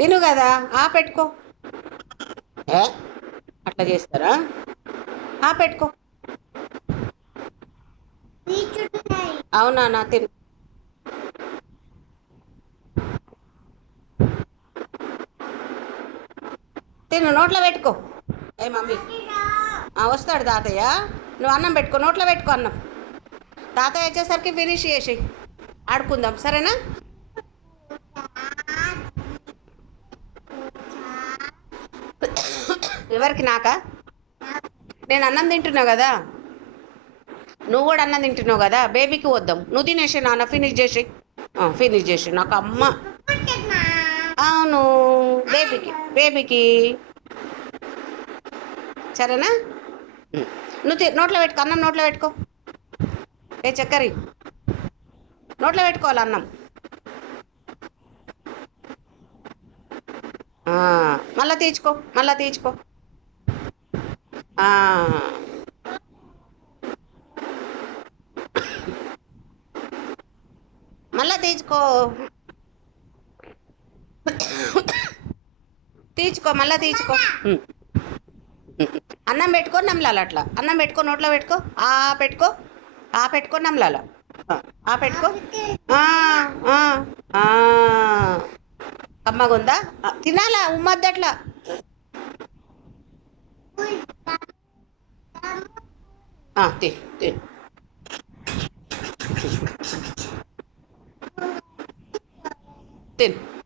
తిను కదా పెట్టుకో. ఏ అట్లా చేస్తారా? పెట్టుకో. అవునా నా తిను. తిను నోట్లో పెట్టుకో. ఏ మమ్మీ వస్తాడు తాతయ్య. నువ్వు అన్నం పెట్టుకో, నోట్లో పెట్టుకో అన్నం. తాతయ్య వచ్చేసరికి ఫినిష్ చేసి ఆడుకుందాం, సరేనా? ఎవరికి? నాకా? నేను అన్నం తింటున్నా కదా, నువ్వు కూడా అన్నం తింటున్నావు కదా, బేబీకి వద్దాం. నువ్వు తినేసి నాన్న ఫినిష్ చేసి. ఫినిష్ చేసి నాకు అమ్మ. అవును, బేబీకి బేబీకి. సరేనా? నువ్వు నోట్లో పెట్టుకో అన్నం, నోట్లో పెట్టుకో. ఏ చక్కరి, నోట్లో పెట్టుకోవాలి అన్నం. మళ్ళా తీర్చుకో, మళ్ళా తీర్చుకో. మళ్ళా తీర్చుకో. తీర్చుకో, మళ్ళా తీర్చుకో. అన్నం పెట్టుకో నమ్లాల, అట్లా అన్నం పెట్టుకో, నోట్లో పెట్టుకో. పెట్టుకో. పెట్టుకో నమ్లాల. పెట్టుకో. ఆ, ఆ, ఆ. కమ్మగుందా? తినాలా, ఉమ్మద్దు అట్లా. తిను తిను. తిను.